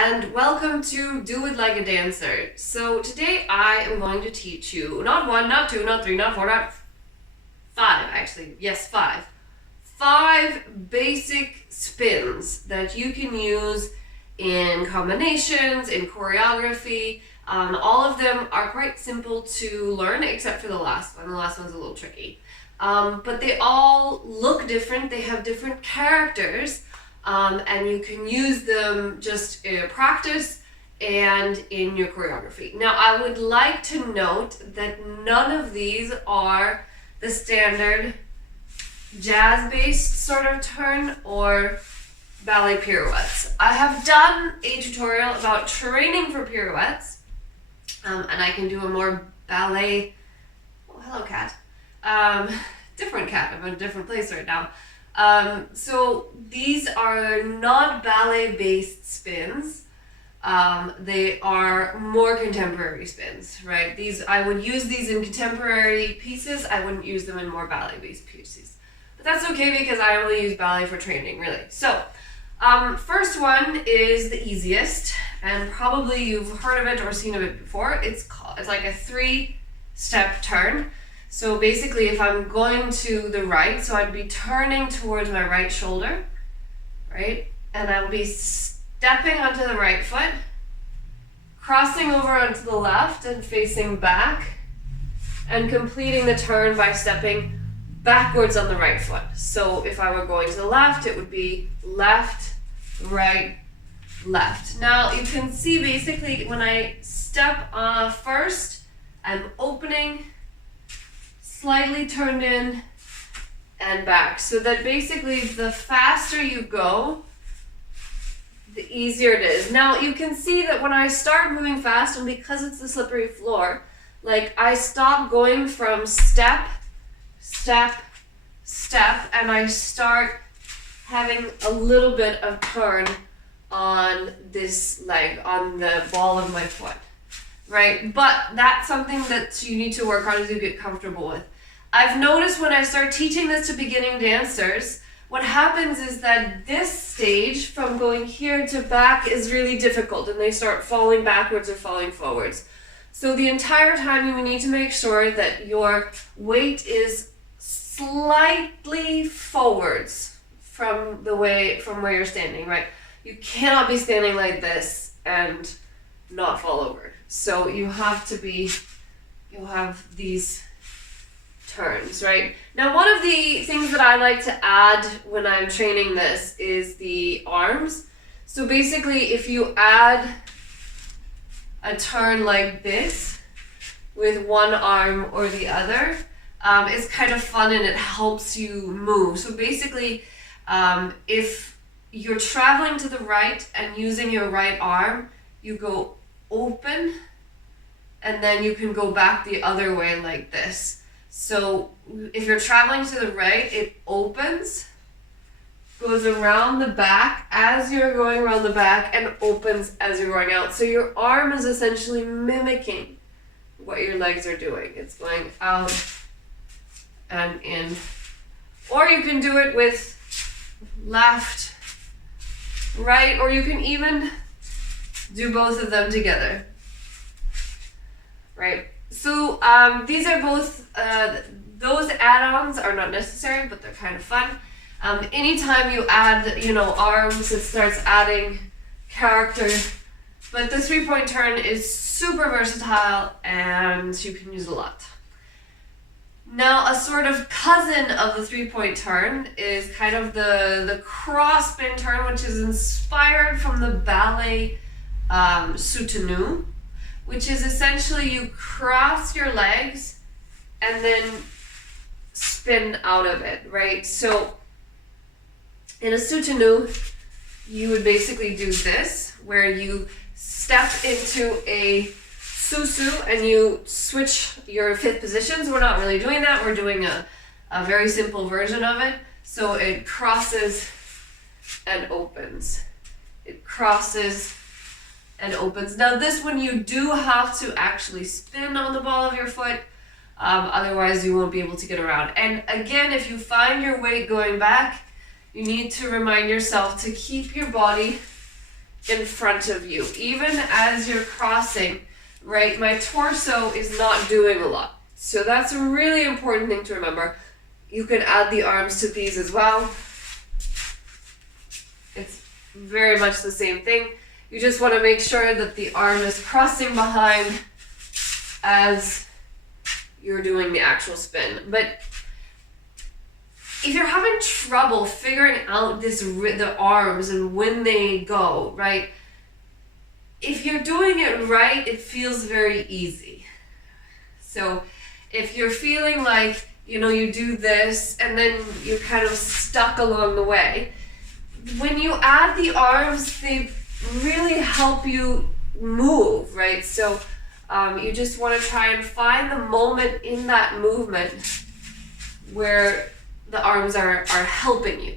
and welcome to Do It Like a Dancer. So today I am going to teach you, not one, not two, not three, not four, not five actually, yes, five. Five basic spins that you can use in combinations, in choreography. All of them are quite simple to learn except for the last one. The last one's a little tricky. But they all look different, they have different characters. And you can use them just in practice and in your choreography. Now, I would like to note that none of these are the standard jazz-based sort of turn or ballet pirouettes. I have done a tutorial about training for pirouettes, and I can do a more ballet, oh, hello cat, different cat, I'm in a different place right now. So these are not ballet-based spins. They are more contemporary spins, right? I would use these in contemporary pieces. I wouldn't use them in more ballet-based pieces. But that's okay because I only use ballet for training, really. So, first one is the easiest, and probably you've heard of it or seen of it before. It's like a 3-step turn. So basically, if I'm going to the right, so I'd be turning towards my right shoulder, right? And I would be stepping onto the right foot, crossing over onto the left and facing back, and completing the turn by stepping backwards on the right foot. So if I were going to the left, it would be left, right, left. Now you can see basically when I step first, I'm opening, slightly turned in and back, so that basically the faster you go, the easier it is. Now you can see that when I start moving fast, and because it's the slippery floor, like I stop going from step, step, step, and I start having a little bit of turn on this leg, on the ball of my foot. Right, but that's something that you need to work on as you get comfortable with. I've noticed when I start teaching this to beginning dancers, what happens is that this stage from going here to back is really difficult and they start falling backwards or falling forwards. So the entire time you need to make sure that your weight is slightly forwards from where you're standing, right? You cannot be standing like this and not fall over. So you'll have these turns, right? Now, one of the things that I like to add when I'm training this is the arms. So basically, if you add a turn like this with one arm or the other, it's kind of fun and it helps you move. So basically, if you're traveling to the right and using your right arm, you go open, and then you can go back the other way like this. So if you're traveling to the right, it opens, goes around the back as you're going around the back, and opens as you're going out. So your arm is essentially mimicking what your legs are doing. It's going out and in. Or you can do it with left, right, or you can even do both of them together, right? So these are both, those add-ons are not necessary, but they're kind of fun. Anytime you add, arms, it starts adding character. But the 3-point turn is super versatile and you can use a lot. Now, a sort of cousin of the 3-point turn is kind of the cross spin turn, which is inspired from the ballet soutenu, which is essentially you cross your legs and then spin out of it, right? So in a soutenu, you would basically do this, where you step into a susu and you switch your 5th positions. We're not really doing that. We're doing a very simple version of it. So it crosses and opens. It crosses and opens. Now this one you do have to actually spin on the ball of your foot, otherwise you won't be able to get around. And again, if you find your weight going back, you need to remind yourself to keep your body in front of you. Even as you're crossing, right, my torso is not doing a lot. So that's a really important thing to remember. You can add the arms to these as well. It's very much the same thing. You just want to make sure that the arm is crossing behind as you're doing the actual spin. But if you're having trouble figuring out the arms and when they go, right? If you're doing it right, it feels very easy. So if you're feeling like, you do this and then you're kind of stuck along the way, when you add the arms, they really help you move, right? So you just want to try and find the moment in that movement where the arms are helping you.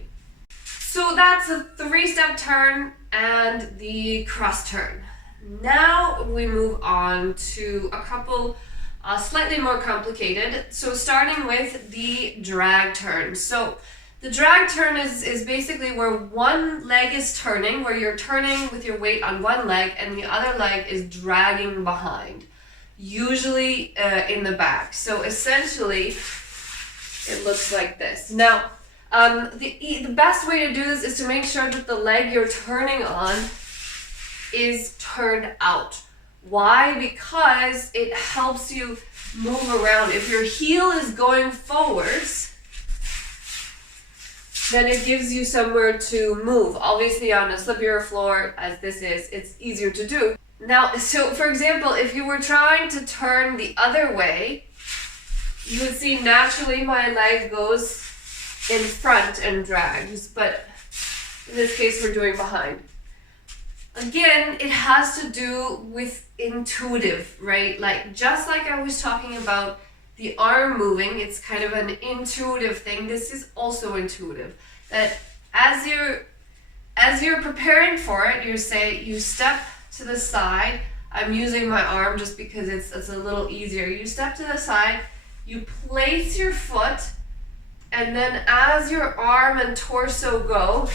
So that's a 3-step turn and the cross turn. Now we move on to a couple slightly more complicated. So starting with the drag turn. So the drag turn is basically where one leg is turning, where you're turning with your weight on one leg and the other leg is dragging behind, usually in the back. So essentially, it looks like this. Now, the best way to do this is to make sure that the leg you're turning on is turned out. Why? Because it helps you move around. If your heel is going forwards, then it gives you somewhere to move. Obviously on a slippier floor, as this is, it's easier to do. Now, so for example, if you were trying to turn the other way, you would see naturally my leg goes in front and drags, but in this case we're doing behind. Again, it has to do with intuitive, right? Like, just like I was talking about the arm moving, it's kind of an intuitive thing. This is also intuitive. That as you're preparing for it, you step to the side. I'm using my arm just because it's a little easier. You step to the side, you place your foot, and then as your arm and torso go,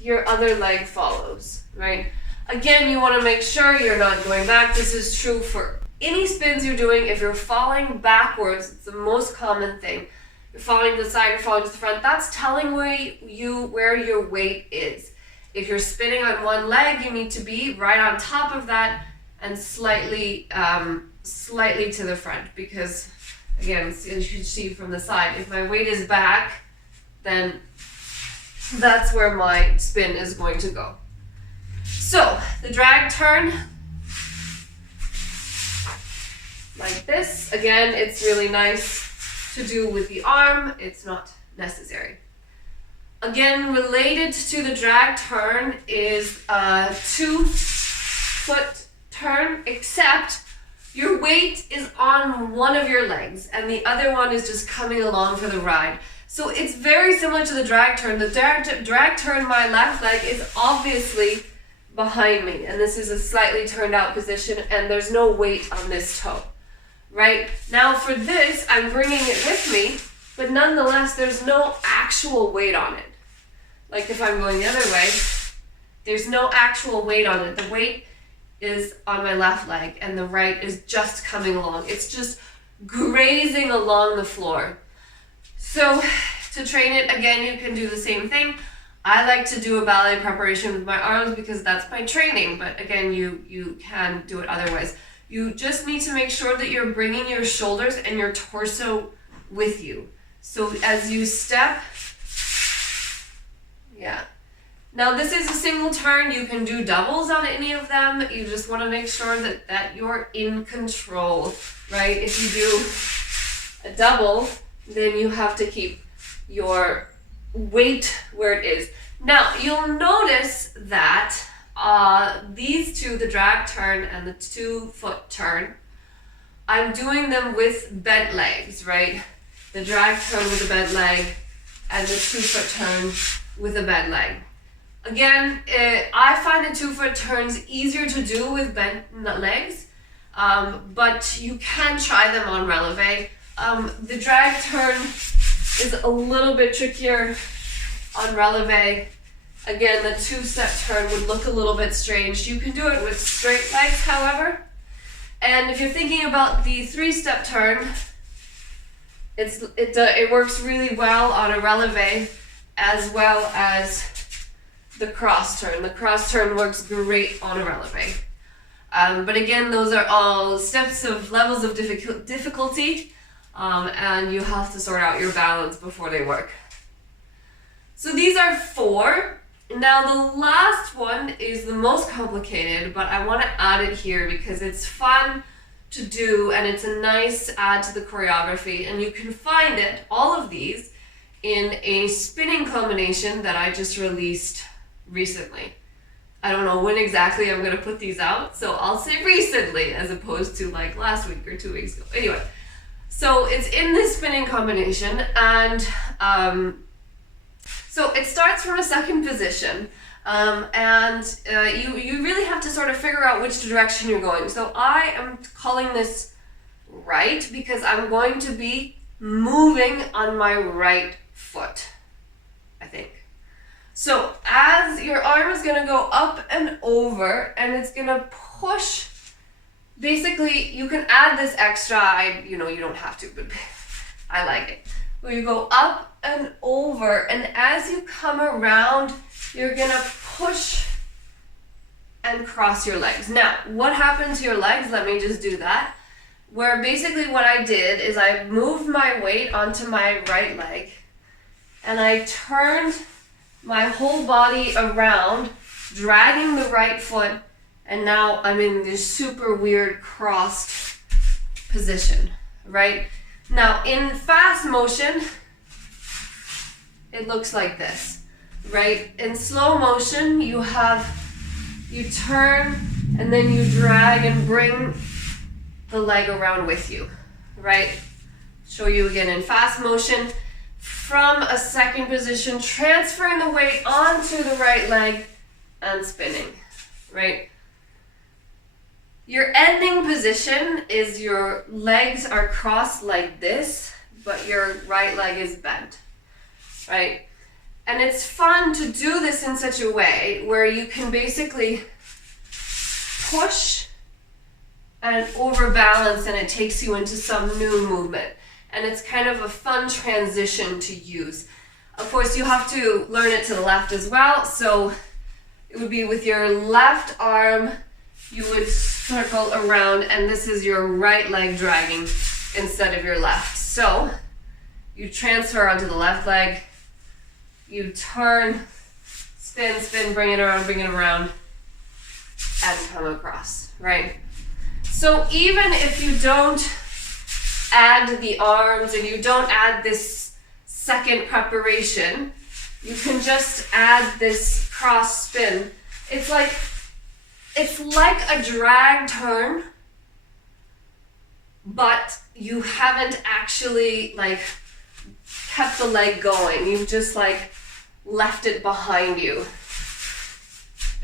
your other leg follows, right? Again, you want to make sure you're not going back. This is true for any spins you're doing. If you're falling backwards, it's the most common thing. You're falling to the side, you're falling to the front. That's telling where your weight is. If you're spinning on one leg, you need to be right on top of that and slightly to the front. Because, again, as you can see from the side, if my weight is back, then that's where my spin is going to go. So, the drag turn, like this. Again, it's really nice to do with the arm. It's not necessary. Again, related to the drag turn is a 2-foot turn, except your weight is on one of your legs and the other one is just coming along for the ride. So it's very similar to the drag turn. The drag turn, my left leg is obviously behind me, and this is a slightly turned out position, and there's no weight on this toe, right? Now for this, I'm bringing it with me, but nonetheless, there's no actual weight on it. Like if I'm going the other way, there's no actual weight on it. The weight is on my left leg, and the right is just coming along. It's just grazing along the floor. So to train it, again, you can do the same thing. I like to do a ballet preparation with my arms because that's my training, but again, you can do it otherwise. You just need to make sure that you're bringing your shoulders and your torso with you. So as you step, yeah. Now this is a single turn. You can do doubles on any of them. You just want to make sure that you're in control, right? If you do a double, then you have to keep your weight where it is. Now you'll notice that these two, the drag turn and the 2-foot turn, I'm doing them with bent legs, right? The drag turn with a bent leg and the 2-foot turn with a bent leg. Again, I find the 2-foot turns easier to do with bent legs, but you can try them on releve. The drag turn is a little bit trickier on releve Again, the 2-step turn would look a little bit strange. You can do it with straight legs, however. And if you're thinking about the 3-step turn, it works really well on a releve as well as the cross turn. The cross turn works great on a releve. But again, those are all steps of levels of difficulty, and you have to sort out your balance before they work. So these are 4. Now the last one is the most complicated, but I want to add it here because it's fun to do and it's a nice add to the choreography, and you can find it, all of these, in a spinning combination that I just released recently. I don't know when exactly I'm going to put these out, so I'll say recently as opposed to like last week or 2 weeks ago. Anyway, so it's in this spinning combination, and so it starts from a second position, and you really have to sort of figure out which direction you're going. So I am calling this right because I'm going to be moving on my right foot, I think. So as your arm is going to go up and over, and it's going to push, basically you can add this extra, you don't have to, but I like it. Where you go up and over, and as you come around, you're going to push and cross your legs. Now, what happened to your legs? Let me just do that. Where basically what I did is I moved my weight onto my right leg, and I turned my whole body around, dragging the right foot, and now I'm in this super weird crossed position, right? Now in fast motion, it looks like this, right? In slow motion, you turn and then you drag and bring the leg around with you, right? Show you again in fast motion. From a second position, transferring the weight onto the right leg and spinning, right? Your ending position is your legs are crossed like this, but your right leg is bent, right? And it's fun to do this in such a way where you can basically push and overbalance, and it takes you into some new movement. And it's kind of a fun transition to use. Of course, you have to learn it to the left as well. So it would be with your left arm, you would circle around, and this is your right leg dragging instead of your left. So you transfer onto the left leg, you turn, spin, bring it around, and come across, right? So even if you don't add the arms and you don't add this second preparation, you can just add this cross spin. It's like a drag turn, but you haven't actually kept the leg going. You've just left it behind you.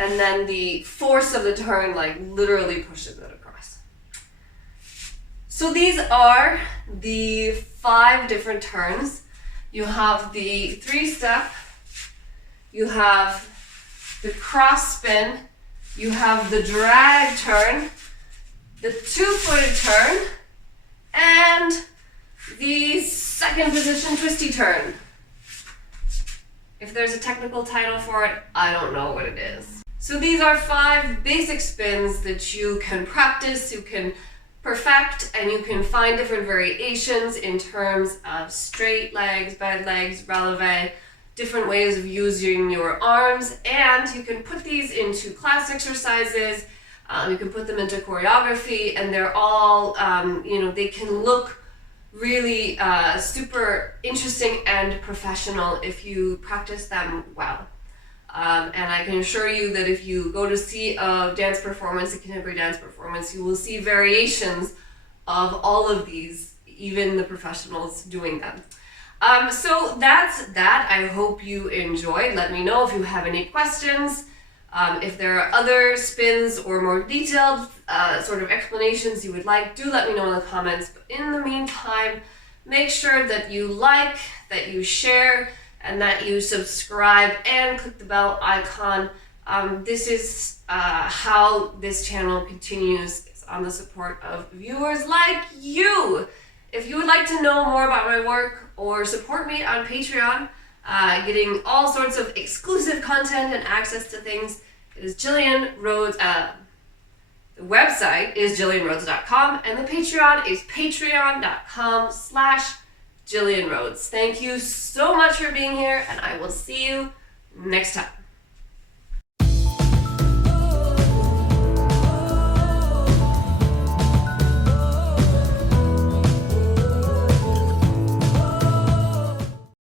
And then the force of the turn literally pushes it across. So these are the 5 different turns. You have the 3-step, you have the cross spin, you have the drag turn, the 2-footed turn, and the second position twisty turn. If there's a technical title for it, I don't know what it is. So these are 5 basic spins that you can practice, you can perfect, and you can find different variations in terms of straight legs, bent legs, releve, different ways of using your arms, and you can put these into class exercises, you can put them into choreography, and they're all, they can look really super interesting and professional if you practice them well. And I can assure you that if you go to see a dance performance, a contemporary dance performance, you will see variations of all of these, even the professionals doing them. So that's that. I hope you enjoyed. Let me know if you have any questions. If there are other spins or more detailed sort of explanations you would like, do let me know in the comments. But in the meantime, make sure that you like, that you share, and that you subscribe and click the bell icon. This is how this channel continues, on the support of viewers like you. If you would like to know more about my work or support me on Patreon, getting all sorts of exclusive content and access to things, it is Gillian Rhodes. The website is GillianRhodes.com, and the Patreon is patreon.com/GillianRhodes. Thank you so much for being here, and I will see you next time.